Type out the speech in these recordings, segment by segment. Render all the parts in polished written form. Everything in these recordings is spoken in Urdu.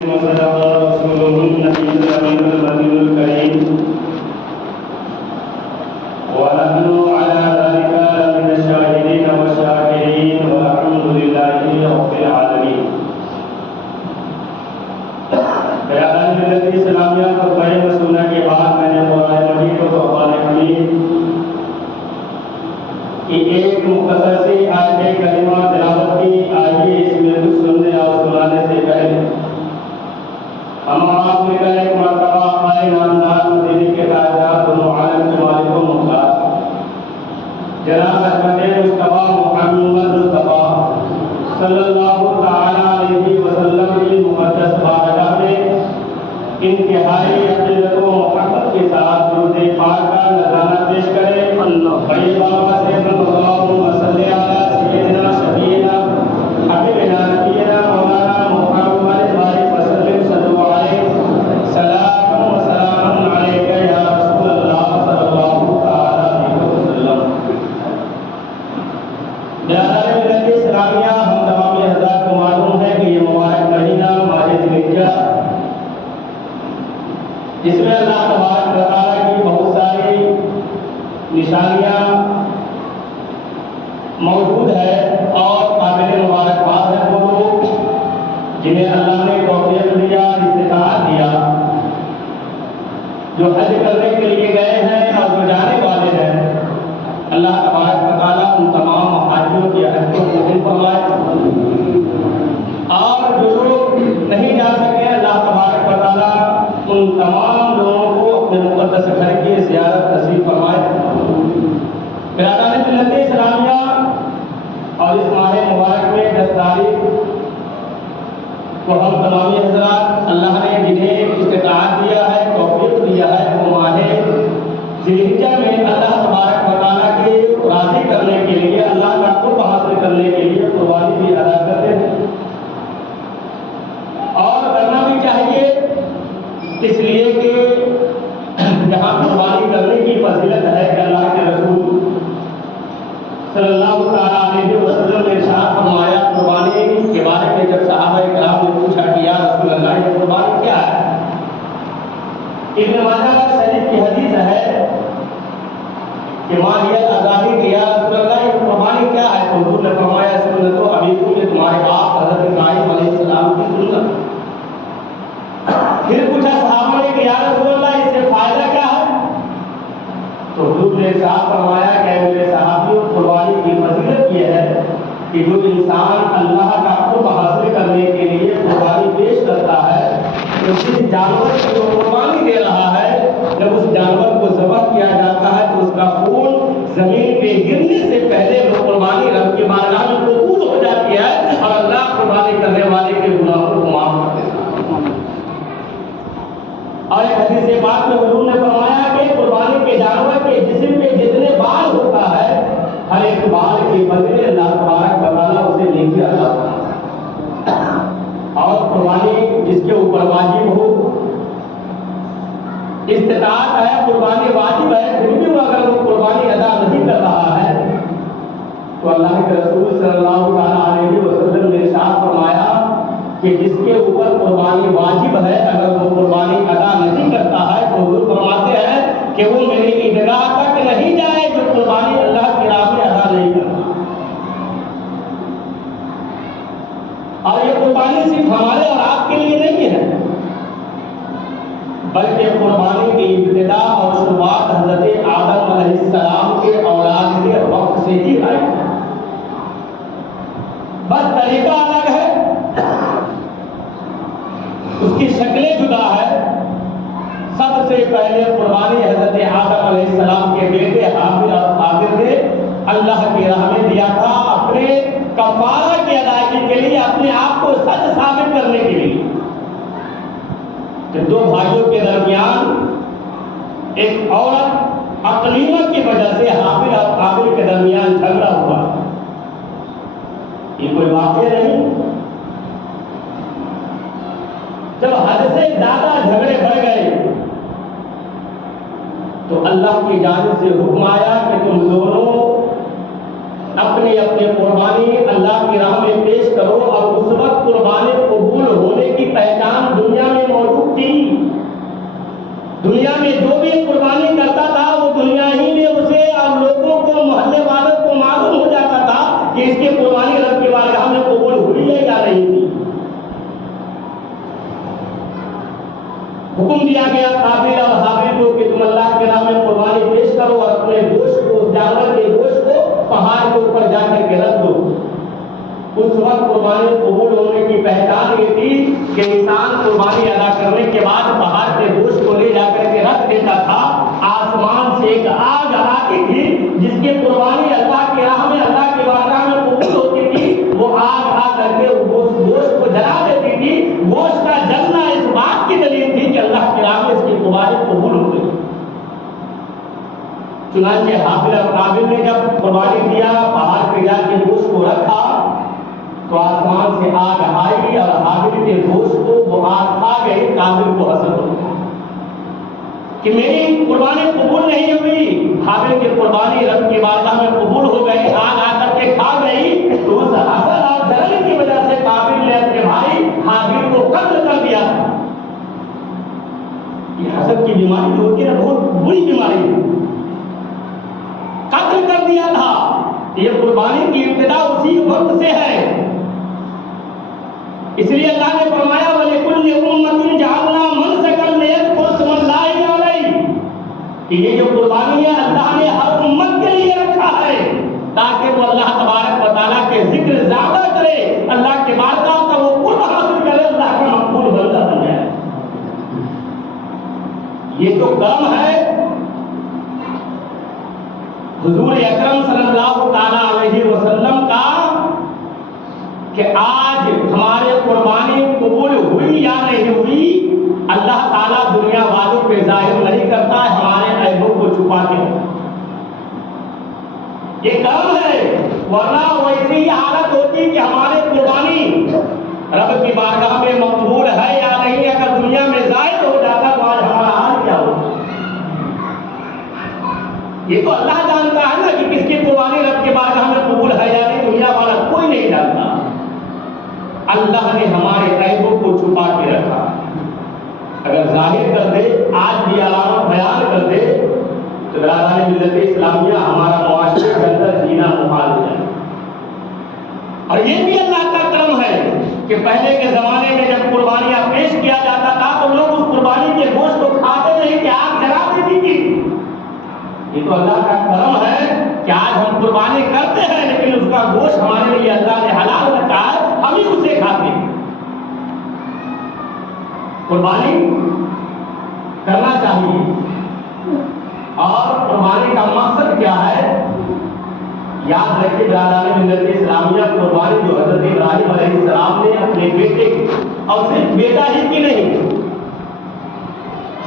وصدق رسوله النبي الأمين البديع الكريم ونحن على ذلك من الشاهدين والشاكرين والحمد لله رب العالمين. بیان ملت اسلامیہ کو بڑے مسئلہ کے بعد میں نے قرآن مجید و قرآن حمید کی ایک مختصر سی آیت کریمہ تلاوت کی. آئیے اس میں کچھ سننے اور سنانے سے پہلے ہم آپ میں کا ایک مرتبہ آئے نامدار مدینہ کے تاجدار دونوں عالم کے مالک و مختار جناب حضرت مصطفیٰ محمد مصطفیٰ صلی اللہ تعالی علیہ وسلم کی مقدس بارگاہ میں انتہائی عقیدت و محبت کے ساتھ درود پاک کا نذرانہ پیش کریں. بڑے بابا سے اللہم صلی علی سیدنا شفیعنا حبیبنا نبینا مولانا محمد وآلہ وسلم صلو علیہ سلام و سلام علیک یا رسول اللہ صلی اللہ تعالی علیہ وسلم. بیان ملت اسلامیہ ہم تمام حضرات کو معلوم ہے کہ یہ مبارک مہینہ ماہ ذی الحجہ جس میں اللہ تبارک و تعالیٰ کی بہت ساری نشانیاں موجود ہے اور قابل مبارکباد ہے وہ لوگ جنہیں اللہ نے توفیق دیا استطاعت دیا جو حج کرنے کے لیے گئے ہیں اور جو جانے والے ہیں. اللہ تبارک و تعالیٰ ان تمام حاجیوں کی حج کو قبول فرمائے اور جو لوگ نہیں جا سکے اللہ تبارک و تعالیٰ ان تمام لوگوں کو اپنے مقدس گھر کی زیارت نصیب فرمائے. برادران ملت اسلامیہ اور اس ماہ مبارک میں 10 تاریخ کو ہم تمامی حضرات اللہ نے جنہیں استطاعت دیا ہے توفیق دیا ہے وہ ماہ ذی الحجہ میں اللہ تبارک و تعالیٰ کے راضی کرنے کے لیے اللہ کا قرب حاصل کرنے کے لیے قربانی بھی ادا کرتے ہیں اور کرنا بھی چاہیے اس لیے کہ جہاں قربانی کرنے کی فضیلت ہے کہ اللہ کے رسول صلی اللہ علیہ وسلم نے ارشاد فرمایا قربانی کے بارے میں جب صحابہ کرام نے پوچھا کہ یا رسول اللہ یہ قربانی کیا ہے. ابن ماجہ شریف کی حدیث ہے کہ ماہیت آزادی کی یا رسول اللہ یہ قربانی کیا ہے تو حضور نے فرمایا سنت و ابیکم یہ تمہارے باپ حضرت ابراہیم علیہ السلام کی سنت. پھر پوچھا صحابہ نے کہ یا رسول اللہ اس سے فائدہ کیا ہے تو حضور نے ارشاد فرمایا کہ میرے صحابیوں قربانی کی فضیلت یہ ہے کہ جو انسان اللہ کا قرب حاصل کرنے کے لیے قربانی پیش کرتا ہے تو جس جانور کی وہ قربانی دے رہا ہے جب اس جانور کو ذبح کیا جاتا ہے تو اس کا خون زمین پہ گرنے سے پہلے وہ قربانی رب کی بارگاہ میں قبول ہو جاتی ہے اور اللہ قربانی کرنے والے کے گناہوں کو معاف کر دیتا ہے. اور ایک حدیث پاک میں حضور نے فرمایا کہ قربانی کے جانور کے جسم میں جتنے بال ہوتا ہے ہر ایک بال کے بدلے اللہ تبارک و تعالیٰ اسے نیکی عطا کرتا ہے. اور قربانی جس کے اوپر واجب ہو استطاعت ہے قربانی واجب ہے پھر بھی وہ اگر وہ قربانی ادا نہیں کر رہا ہے تو اللہ کے رسول صلی اللہ علیہ وسلم نے ارشاد فرمایا کہ جس کے اوپر قربانی واجب ہے اگر وہ قربانی ادا نہیں کرتا ہے تو حضور فرماتے ہیں کہ وہ میری عیدگاہ تک نہیں جائے جو قربانی اللہ کی راہ میں ادا نہیں کرتا. اور یہ قربانی صرف ہمارے اور آپ کے لیے نہیں ہے بلکہ قربانی کی ابتدا اور شروعات حضرت آدم علیہ السلام کے اولاد کے وقت سے ہی آئی ہے. بس طریقہ الگ ہے اس کی شکلیں جدا ہے. سب سے پہلے قربانی حضرت آدم علیہ السلام کے بیٹے حابیل اور قابیل نے اللہ کی راہ میں دیا تھا اپنے کفارہ کی ادائیگی کے لیے اپنے آپ کو سچ ثابت کرنے کے لیے کہ دو بھائیوں کے درمیان ایک عورت اقلیمت کی وجہ سے حابیل اور قابیل کے درمیان جھگڑا ہوا. یہ کوئی واقعہ نہیں. جب حد سے زیادہ جھگڑے بڑھ گئے تو اللہ کی جانب سے حکم آیا کہ تم دونوں اپنی اپنی قربانی اللہ کی راہ میں پیش کرو اور اس وقت قربانی قبول ہونے کی پہچان میں جو بھی قربانی کرتا تھا وہ دنیا ہی میں اسے اور لوگوں کو محلے والوں کو معلوم ہو جاتا تھا کہ اس کی قربانی رب کی بارگاہ میں قبول ہوئی ہے یا نہیں ہوئی۔ حکم دیا گیا قابل اور حابل کو کہ تم اللہ کے نام میں قربانی پیش کرو اور اپنے گوشت کو، جانور کے گوشت کو پہاڑ کے اوپر جا کر کے رکھ دو۔ اس وقت قربانی قبول ہونے کی پہچان یہ تھی کہ انسان قربانی ادا کرنے کے بعد پہاڑ کے گوشت کو لے جا کر کے رکھ دیتا تھا، آسمان سے ایک آگ آتی تھی جس کی قربانی اللہ کی راہ میں، اللہ کی بارگاہ میں قبول ہوتی تھی، وہ آگ آ کر کے اس گوشت کو جلا دیتی تھی۔ گوشت کا جلنا اس بات کی دلیل تھی کہ اللہ کی راہ میں اس کی قربانی قبول ہو گئی۔ چنانچہ حابل اور قابل نے جب قربانی دیا، پہاڑ پہ جا کے گوشت کو رکھا تو آسمان سے آگ آئی اور حابل کے گوشت کو وہ آگ کھا گئی۔ قابل کو حسد ہو گیا کہ میری قربانی قبول نہیں ہوئی۔ حابل کی قربانی رب کی بارگاہ میں قبول ہو گئی، آگ آ کر کے کھا گئی، تو اس حسد اور جلن کی وجہ سے قابل نے اپنے بھائی حابل کو قتل کر دیا۔ یہ حسد کی بیماری جو ہوتی ہے بہت بری بیماری ہے، قتل کر دیا تھا۔ یہ قربانی کی ابتدا اسی وقت سے ہے، اس لیے اللہ نے فرمایا وَلِكُلِّ أُمَّةٍ جَعَلْنَا مَنسَكًا لِيَذْكُرُوا اسْمَ اللَّهِ عَلَيْهِ، کہ یہ جو قربانی ہے اللہ نے ہر امت کے لیے رکھا ہے تاکہ وہ اللہ تبارک و تعالیٰ کے ذکر زیادہ کرے، اللہ کے بارگاہ کا وہ قرب حاصل کرے، اللہ کا مقبول بندہ بن جائے۔ یہ تو کرم ہے حضور اکرم صلی اللہ تعالیٰ علیہ وسلم کا کہ آج ہمارے قربانی قبول ہوئی یا نہیں ہوئی اللہ تعالیٰ دنیا والوں پہ ظاہر نہیں کرتا ہے، ہمارے عیبوں کو چھپا کے۔ یہ کرم ہے، ورنہ ویسی ہی حالت ہوتی کہ ہمارے قربانی رب کی بارگاہ میں مقبول ہے یا نہیں، اگر دنیا میں ظاہر ہو جاتا تو آج ہمارا حال کیا ہوتا۔ یہ تو اللہ جانتا ہے نا کہ کس کی قربانی رب کی بارگاہ میں قبول ہے یا نہیں، دنیا والا کوئی نہیں جانتا۔ اللہ نے ہمارے عیبوں کو چھپا کے رکھا، اگر ظاہر کر دے، آج بھی علامت بیان کر دے تو برادران ملت اسلامیہ ہمارا معاشرے کے اندر جینا محال ہو جائے۔ اور یہ بھی اللہ کا کرم ہے کہ پہلے کے زمانے میں جب قربانیاں پیش کیا جاتا تھا تو لوگ اس قربانی کے گوشت کو کھاتے نہیں کہ آگ جلا دیتی تھی۔ یہ تو اللہ کا کرم ہے کہ آج ہم قربانی کرتے ہیں لیکن اس کا گوشت ہمارے لیے اللہ نے حلال رکھا ہے، ہم ہی اسے کھاتے ہیں۔ قربانی کرنا چاہیے، اور قربانی کا مقصد کیا ہے؟ یاد رکھیے برادران ملت اسلامیہ، قربانی جو حضرت ابراہیم علیہ السلام نے اپنے بیٹے اور صرف بیٹا ہی کی نہیں،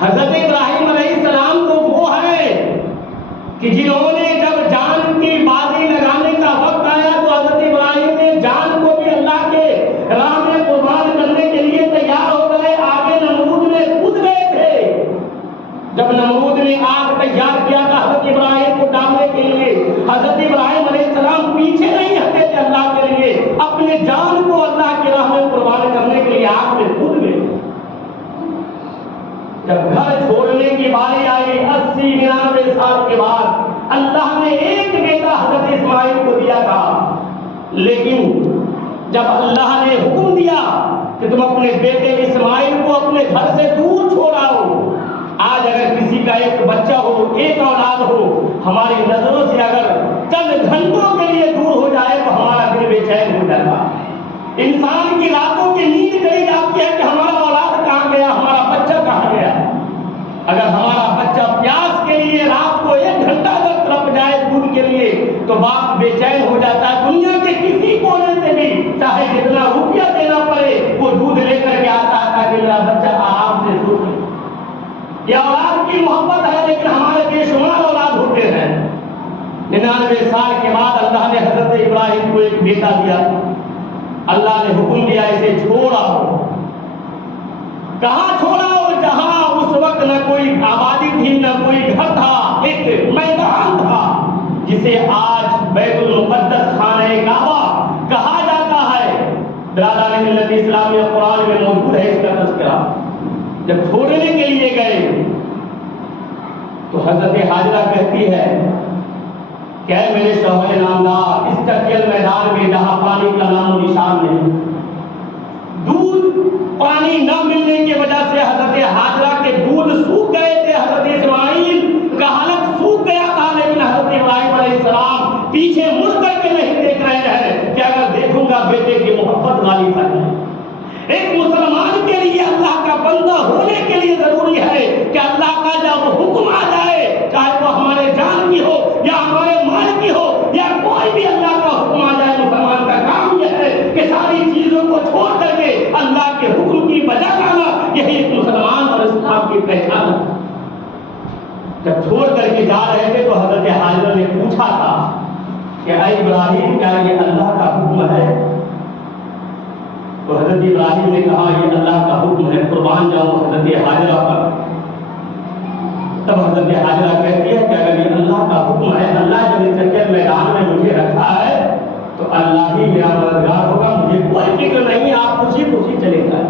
حضرت ابراہیم علیہ السلام تو وہ ہے کہ جنہوں نے جب جان کی بازی لگانے کا وقت آیا تو حضرت ابراہیم نے جان کو بھی اللہ کے راہ میں قربان کرنے کے لیے تیار ہو گئے۔ آگے نمرود میں کود گئے تھے، جب نمرود نے آگ تیار کیا تھا حضرت ابراہیم کو ڈالنے کے لیے، حضرت ابراہیم علیہ السلام پیچھے نہیں ہٹے تھے اللہ کے لیے، اپنے جان کو اللہ کے راہ میں قربان کرنے کے لیے آگ میں کود گئے۔ جب گھر چھوڑنے کی باری آئی 80-99 سال کے بعد، اللہ نے ایک بیٹا حضرت اسماعیل کو دیا تھا، لیکن جب اللہ نے حکم دیا کہ تم اپنے بیٹے اسماعیل کو اپنے گھر سے دور چھوڑاؤ، آج اگر کسی کا ایک بچہ ہو، ایک اولاد ہو، ہماری نظروں سے اگر چند گھنٹوں کے لیے دور ہو جائے تو ہمارا دل بے چین ہو جاتا۔ انسان کی راتوں کی نیند چلی جاتی ہے کہ ہمارا اولاد کہاں گیا، ہمارا بچہ کہاں گیا۔ اگر ہمارا بچہ پیاس کے لیے رات کو 1 گھنٹہ تک تڑپ جائے دودھ کے لیے تو باپ بے چین ہو جاتا ہے۔ دنیا کے کسی کونے سے بھی چاہے جتنا روپیہ دینا پڑے وہ دودھ لے کر کے آتا ہے تاکہ میرا بچہ آرام سے سو جائے۔ یہ اولاد کی محبت ہے، لیکن ہمارے بے شمار اولاد ہوتے ہیں۔ 99 سال کے بعد اللہ نے حضرت ابراہیم کو ایک بیٹا دیا، اللہ نے حکم دیا اسے چھوڑاؤ۔ کہاں چھوڑاؤ؟ جہاں اس وقت نہ کوئی آبادی تھی، نہ کوئی گھر تھا، ایک میدان تھا جسے آج بیت المقدس خانہ کعبہ کہا جاتا ہے۔ برادران ملت اسلامیہ قرآن میں موجود ہے اس کا تذکرہ۔ جب چھوڑنے کے لیے گئے تو حضرت حاجرہ کہتی ہے کہ اے میرے شوہر نامدار، اس چکیل میدان میں جہاں پانی کا نام و نشان نہیں، دودھ پانی نہ ملنے کی وجہ سے حضرت حاجرہ کے دودھ سوکھ گئے تھے، حضرت اسماعیل کا حلق سوکھ گیا تھا، لیکن حضرت ابراہیم علیہ السلام پیچھے مڑ کر کے نہیں دیکھ رہے ہیں کہ اگر دیکھوں گا بیٹے کی محبت غالب ہے۔ ایک مسلمان کے لیے، اللہ کا بندہ ہونے کے لیے ضروری ہے کہ اللہ کا جب حکم آ جائے، چاہے وہ ہمارے جان کی ہو یا ہمارے مال کی ہو یا کوئی بھی اللہ کا حکم آ جائے، مسلمان کا کام یہ ہے کہ ساری چیزوں کو چھوڑ کر کے اللہ کے حکم کی بجا لانا، یہی ایک مسلمان اور اسلام کی پہچان ہے۔ جب چھوڑ کر کے جا رہے تھے تو حضرت حاجرہ نے پوچھا تھا کہ اے ابراہیم، کیا یہ اللہ کا حکم ہے؟ تو حضرت ابراہیم نے کہا یہ اللہ کا حکم ہے، قربان جاؤں حضرت حاجرہ پر۔ تب حضرت حاجرہ کہتی ہے کہ اگر یہ اللہ کا حکم ہے، اللہ جب اس چکر میدان میں مجھے رکھا ہے تو اللہ ہی میرا مددگار ہوگا، مجھے کوئی فکر نہیں، آپ خوشی خوشی چلے جائیں۔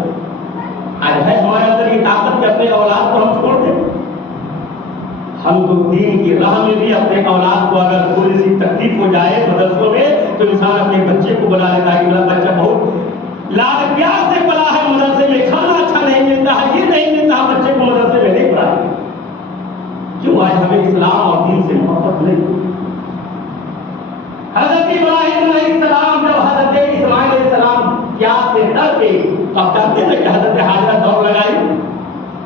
آج ہے ہمارے اندر یہ طاقت کہ اپنے اولاد کو ہم چھوڑ دیں؟ ہم تو دین کی راہ میں بھی اپنے اولاد کو اگر تھوڑی سی تکلیف ہو جائے مدرسوں میں تو انسان اپنے بچے کو بلا لیتا ہے کہ میرا بچہ بہت لاڈ پیار سے پلا ہے، مدرسے میں کھانا اچھا نہیں ملتا ہے، یہ نہیں ملتا، بچے کو مدرسے میں نہیں پڑھائے۔ کیوں؟ آج ہمیں اسلام اور دین سے محبت نہیں۔ حضرت ابراہیم علیہ السلام جب حضرت اسماعیل علیہ السلام پیاس سے ڈر کے، اب ڈرتے تھے کہ حضرت حاجرہ دوڑ لگائی،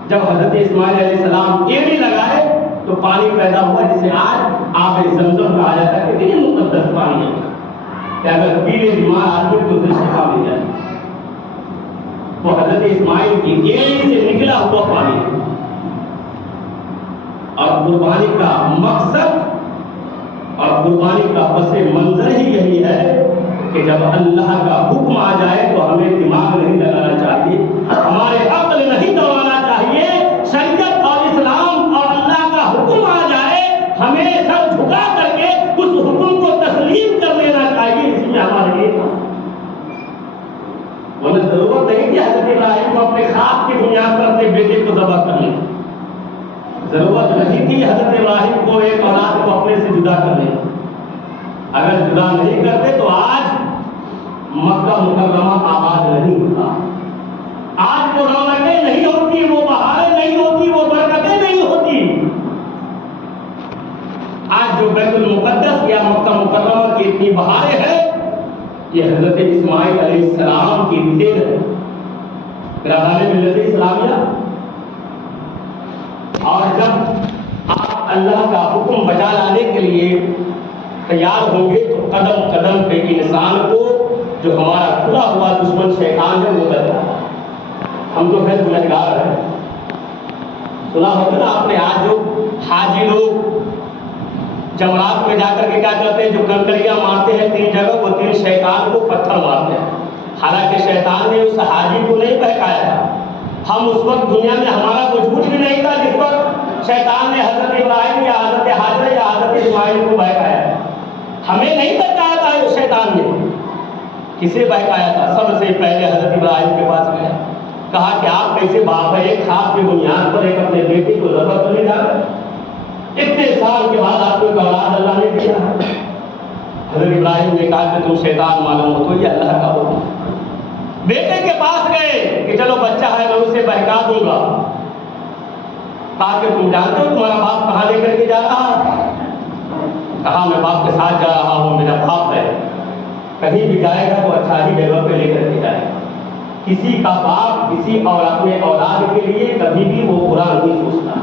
جب حضرت اسماعیل علیہ السلام ایڑی لگائے تو پانی پیدا ہوا، جسے آج آب زمزم کہا جاتا ہے۔ کتنی مقدس پانی ہے کہ اگر پیلے بیمار آدمی کو اسے شفا مل جائے۔ وہ حضرت اسماعیل کی ایڑی سے نکلا ہوا پانی ہے۔ اور قربانی کا مقصد اور قربانی کا پس منظر ہی یہی ہے کہ جب اللہ کا حکم آ جائے تو ہمیں دماغ نہیں لگانا چاہیے، ہمارے عقل نہیں دوڑانا چاہیے، شریعت اور اسلام اور اللہ کا حکم آ جائے ہمیں سر جھکا کر کے اس حکم کو تسلیم کر لینا چاہیے، اس میں ہمارے لیے ورنہ ضرورت نہیں کہ حضرت ابراہیم کو اپنے خواب کی بنیاد پر اپنے بیٹے کو ذبح کرنے، ضرورت نہیں تھی حضرت ابراہیم کو ایک اولاد کو اپنے سے جدا کرنے۔ اگر جدا نہیں کرتے تو آج مکہ مکرمہ آباد نہیں ہوتا، آج وہ رونقیں نہیں ہوتی، وہ بہاریں نہیں ہوتی، وہ برکتیں نہیں ہوتی۔ آج جو بیت المقدس یا مکہ مکرمہ کی اتنی بہاریں ہیں، یہ حضرت اسماعیل علیہ السلام کی دین ہے۔ برادران ملت اسلامیہ، اور جب آپ اللہ کا حکم بجا لانے کے لیے تیار ہوں گے تو قدم قدم پہ انسان کو جو ہمارا کھلا ہوا دشمن شیطان ہے وہ بچا۔ ہم تو خیر گنہگار ہیں، سنا ہوگا نا آپ نے، آج جو حاجی لوگ جمرات میں جا کر کے کیا کرتے ہیں، جو کنکریاں مارتے ہیں 3 جگہ، وہ 3 شیطان کو پتھر مارتے ہیں، حالانکہ شیطان نے اس حاجی کو نہیں بہکایا تھا۔ ہم اس وقت دنیا میں ہمارا کوئی جھوٹ بھی نہیں تھا جس پر شیطان نے حضرت ابراہیم یا حضرت حاجرہ یا حضرت اسماعیل کو بہکایا، ہمیں نہیں بہکایا تھا اس شیطان نے۔ کسے بہکایا تھا؟ سب سے پہلے حضرت ابراہیم کے پاس گیا، کہا کہ آپ کیسے باپ ہے، ایک خواب کی بنیاد پر ایک اپنے بیٹے کو ذبح کرنے جا رہے ہیں، اتنے سال کے بعد آپ کو ایک اولاد اللہ نے دیا۔ حضرت ابراہیم نے کہا کہ تم شیطان معلوم ہو، تو یہ اللہ کا حکم ہے۔ بیٹے کے پاس گئے کہ چلو بچہ ہے میں اسے بہکا دوں گا، تاکہ تم جانتے ہو تمہارا باپ کہاں لے کر کے جا رہا ہے؟ کہا میں باپ کے ساتھ جا رہا ہوں، میرا باپ ہے، کہیں بھی جائے گا تو اچھا ہی جگہ پہ لے کر کے جائے گا۔ کسی کا باپ کسی اور اپنے اولاد کے لیے کبھی بھی وہ برا نہیں سوچتا،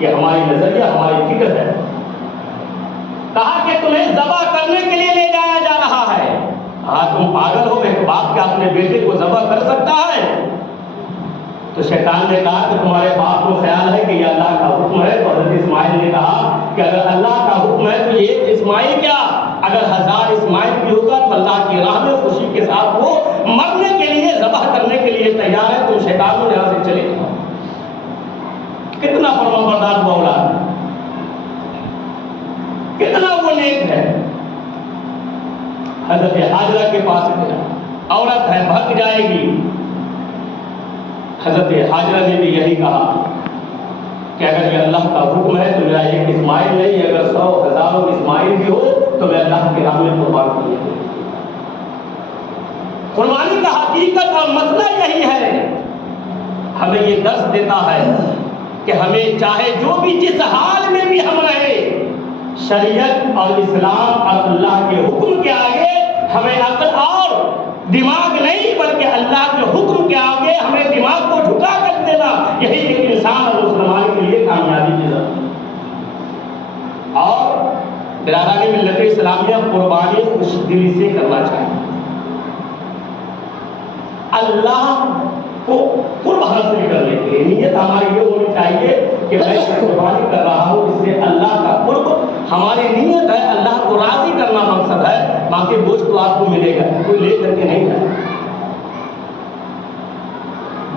یہ ہماری نظریہ ہماری فکر ہے۔ کہا کہ تمہیں ذبح کرنے کے لیے لے جایا جا رہا ہے۔ کہا تم پاگل ہو، ایک باپ کیا اپنے بیٹے کو ذبح کر سکتا ہے؟ تو شیطان نے کہا کہ تمہارے باپ کو خیال ہے کہ یہ اللہ کا حکم ہے، تو حضرت اسماعیل نے کہا کہ اگر اللہ کا حکم ہے تو یہ اسماعیل کیا، اگر 1000 اسماعیل بھی ہوگا تو اللہ کی راہ میں خوشی کے ساتھ وہ مرنے کے لیے ذبح کرنے کے لیے تیار ہے۔ تو شیطان نے یہاں سے چلے گئے۔ کتنا فرما بردار ہوا اولاد، کتنا وہ نیک ہے۔ حضرت حاجرہ کے پاس گیا، عورت ہے بھگ جائے گی۔ حضرت حاجرہ نے بھی یہی کہا کہ اگر یہ اللہ کا حکم ہے تو میرا ایک اسماعیل نہیں، اگر 100,000 اسماعیل بھی ہو تو میں اللہ کے راہ میں قربان کیے۔ قربانی کا حقیقت اور مسئلہ یہی ہے، ہمیں یہ درس دیتا ہے کہ ہمیں چاہے جو بھی جس حال میں بھی ہم رہے، شریعت اور اسلام اور اللہ کے حکم کے آگے ہمیں عقل اور دماغ نہیں بلکہ اللہ کے حکم کے آگے ہمیں دماغ کو جھکا کر دینا، یہی ایک انسان اور مسلمان کے لیے کامیابی کی ضرورت ہے۔ اور برادران ملت اسلامیہ قربانی خوش دلی سے کرنا چاہیے، اللہ کو قرب حاصل کرنے کے لیے نیت ہماری یہ ہونی چاہیے کہ میں قربانی کر رہا ہوں اس سے اللہ کا قرب، ہماری نیت ہے اللہ کو راضی کرنا مقصد ہے، باقی گوشت تو آپ کو ملے گا، کوئی لے کر کے نہیں جائے۔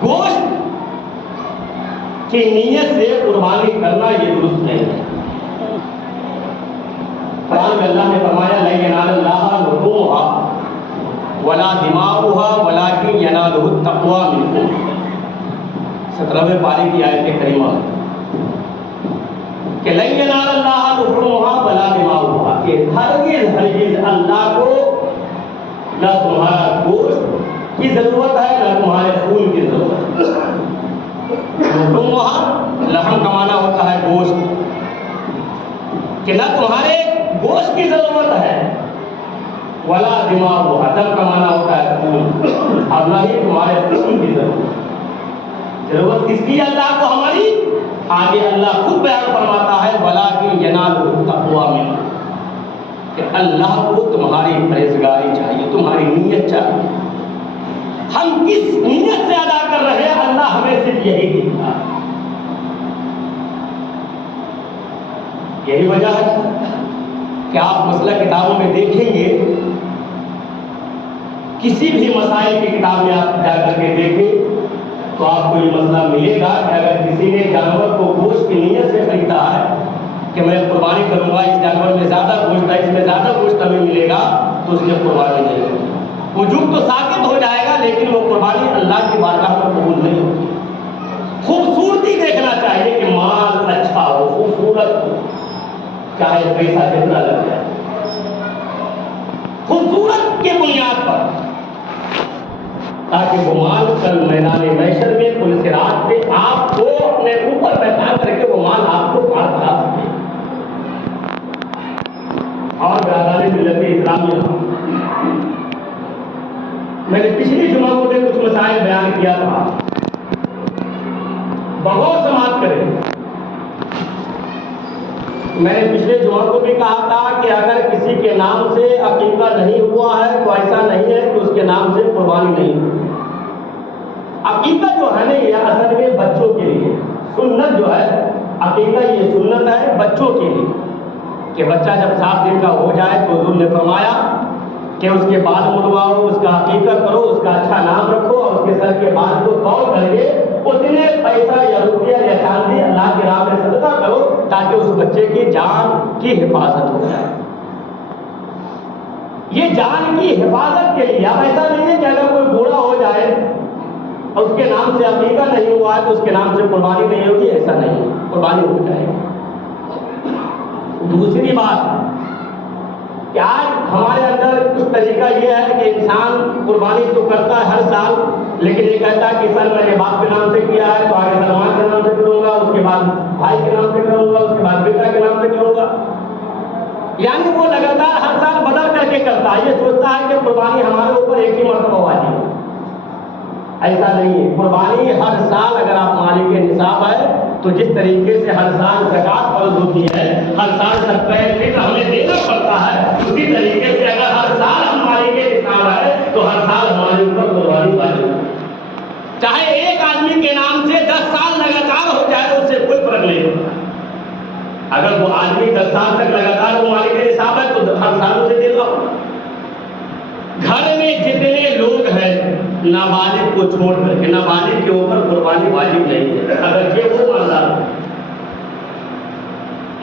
گوشت کی نیت سے قربانی کرنا یہ درست نہیں ہے۔ قرآن میں اللہ نے فرمایا لَن يَنَالَ اللَّهَ لُحُومُهَا وَلَا دِمَاؤُهَا وَلَٰكِن يَنَالُهُ التَّقْوَىٰ مِنكُمْ، 17ویں پارے کی آیت کریمہ کہ لَن يَنَالَ اللَّهَ لُحُومُهَا وَلَا دِمَاؤُهَا، کہ ہرگز اللہ کو نہ تمہارا گوشت کی ضرورت ہے نہ تمہارے خون کی ضرورت ہے۔ لحومها لحم کا معنی ہوتا ہے گوشت، کہ نہ تمہارے گوشت کی ضرورت ہے، ولا دماغ دم کا معنی ہوتا ہے خون، اور نہ ہی تمہارے خون کی ضرورت کس کی اللہ کو ہماری؟ آگے اللہ خود بیان فرماتا ہے وَلَٰكِن يَنَالُهُ التَّقْوَىٰ مِنكُمْ، کہ اللہ کو تمہاری پرہیزگاری چاہیے، تمہاری نیت چاہیے۔ ہم کس نیت سے ادا کر رہے ہیں اللہ ہمیں صرف یہی دیکھتا ہے۔ یہی وجہ ہے کہ آپ مسئلہ کتابوں میں دیکھیں گے، کسی بھی مسائل کی کتاب میں آپ جا کر کے دیکھیں تو آپ کو یہ مسئلہ ملے گا کہ اگر کسی نے جانور کو گوشت کی نیت سے خریدا ہے کہ میں قربانی کروں گا، اس جانور میں زیادہ گوشت ہے، اس میں زیادہ گوشت ہمیں ملے گا، تو اس نے قربانی نہیں ہوگی۔ وجوب تو ثابت ہو جائے گا لیکن وہ قربانی اللہ کی بارگاہ میں قبول نہیں ہوگی۔ خوبصورتی دیکھنا چاہیے کہ مال اچھا ہو، خوبصورت ہو، چاہے پیسہ کتنا لگ جائے، خوبصورت کے بنیاد پر، تاکہ وہ مال کل میدان محشر میں پل صراط پہ آپ کو اپنے اوپر بیٹھا کر کے وہ مال آپ کو پار کرا سکے۔ اور برادران ملت اسلامیہ، میں نے پچھلی جمعہ کو کچھ مسائل بیان کیا تھا، بغور سماعت کریں۔ میں نے پچھلے جمعہ کو بھی کہا تھا کہ اگر کسی کے نام سے عقیقہ نہیں ہوا ہے تو ایسا نہیں ہے کہ اس کے نام سے قربانی نہیں ہوئی۔ عقیقہ جو ہے نا یہ اصل میں بچوں کے لیے، سنت جو ہے عقیقہ یہ سنت ہے بچوں کے لیے، کہ بچہ جب 7 دن کا ہو جائے تو حضور نے فرمایا کہ اس کے بال منڈواؤ، اس کا عقیقہ کرو، اس کا اچھا نام رکھو اور اس کے سر کے بال کو طول کر کے اتنے پیسہ یا روپیہ یا چاندی اللہ کی راہ میں صدقہ کرو تاکہ اس بچے کی جان کی حفاظت ہو جائے۔ یہ جان کی حفاظت کے لیے، اب ایسا نہیں ہے کہ اگر کوئی بوڑھا ہو جائے اور اس کے نام سے عقیقہ نہیں ہوا ہے تو اس کے نام سے قربانی نہیں ہوگی، ایسا نہیں، قربانی ہو جائے گی۔ دوسری بات کہ آج ہمارے اندر کچھ طریقہ یہ ہے کہ انسان قربانی تو کرتا ہے ہر سال، لیکن یہ کہتا ہے کہ سر میں نے باپ کے نام سے کیا ہے تو آگے سلمان کے نام سے کروں گا، اس کے بعد بھائی کے نام سے کروں گا، اس کے بعد بیٹا کے نام سے کروں گا، یعنی وہ لگاتار ہر سال بدل کر کے کرتا ہے۔ یہ سوچتا ہے کہ قربانی ہمارے اوپر ایک ہی مرتبہ واجب ہے، ایسا نہیں ہے۔ قربانی ہر سال اگر آپ مالک نصاب ہے تو جس طریقے سے ہر سال زکوٰۃ فرض ہوتی ہے، ہر سال صدقہ فطر ہمیں دینا پڑتا ہے، اسی طریقے سے اگر ہر سال ہم مالک نصاب ہے تو ہر سال ہمارے اوپر قربانی واجب ہے۔ چاہے ایک آدمی کے نام سے 10 سال لگاتار ہو جائے اس سے کوئی فرق نہیں ہوتا، اگر وہ آدمی 10 سال تک لگاتار وہ مالک نصاب ہے تو ہر سال اسے دے دو۔ گھر میں جتنے لوگ ہیں نابالغ کو چھوڑ کر کے، نابالغ کے اوپر قربانی واجب نہیں ہے، اگر یہ وہ مالدار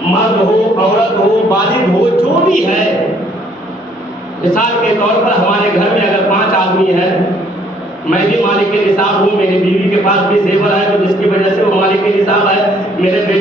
مرد ہو، عورت ہو، بالغ ہو، جو بھی ہے۔ مثال کے طور پر ہمارے گھر میں اگر 5 آدمی ہیں، میں بھی مالک نصاب ہوں، میری بیوی کے پاس بھی زیور ہے تو جس کی وجہ سے وہ مالک نصاب ہے، میرے بیٹے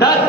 10,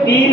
3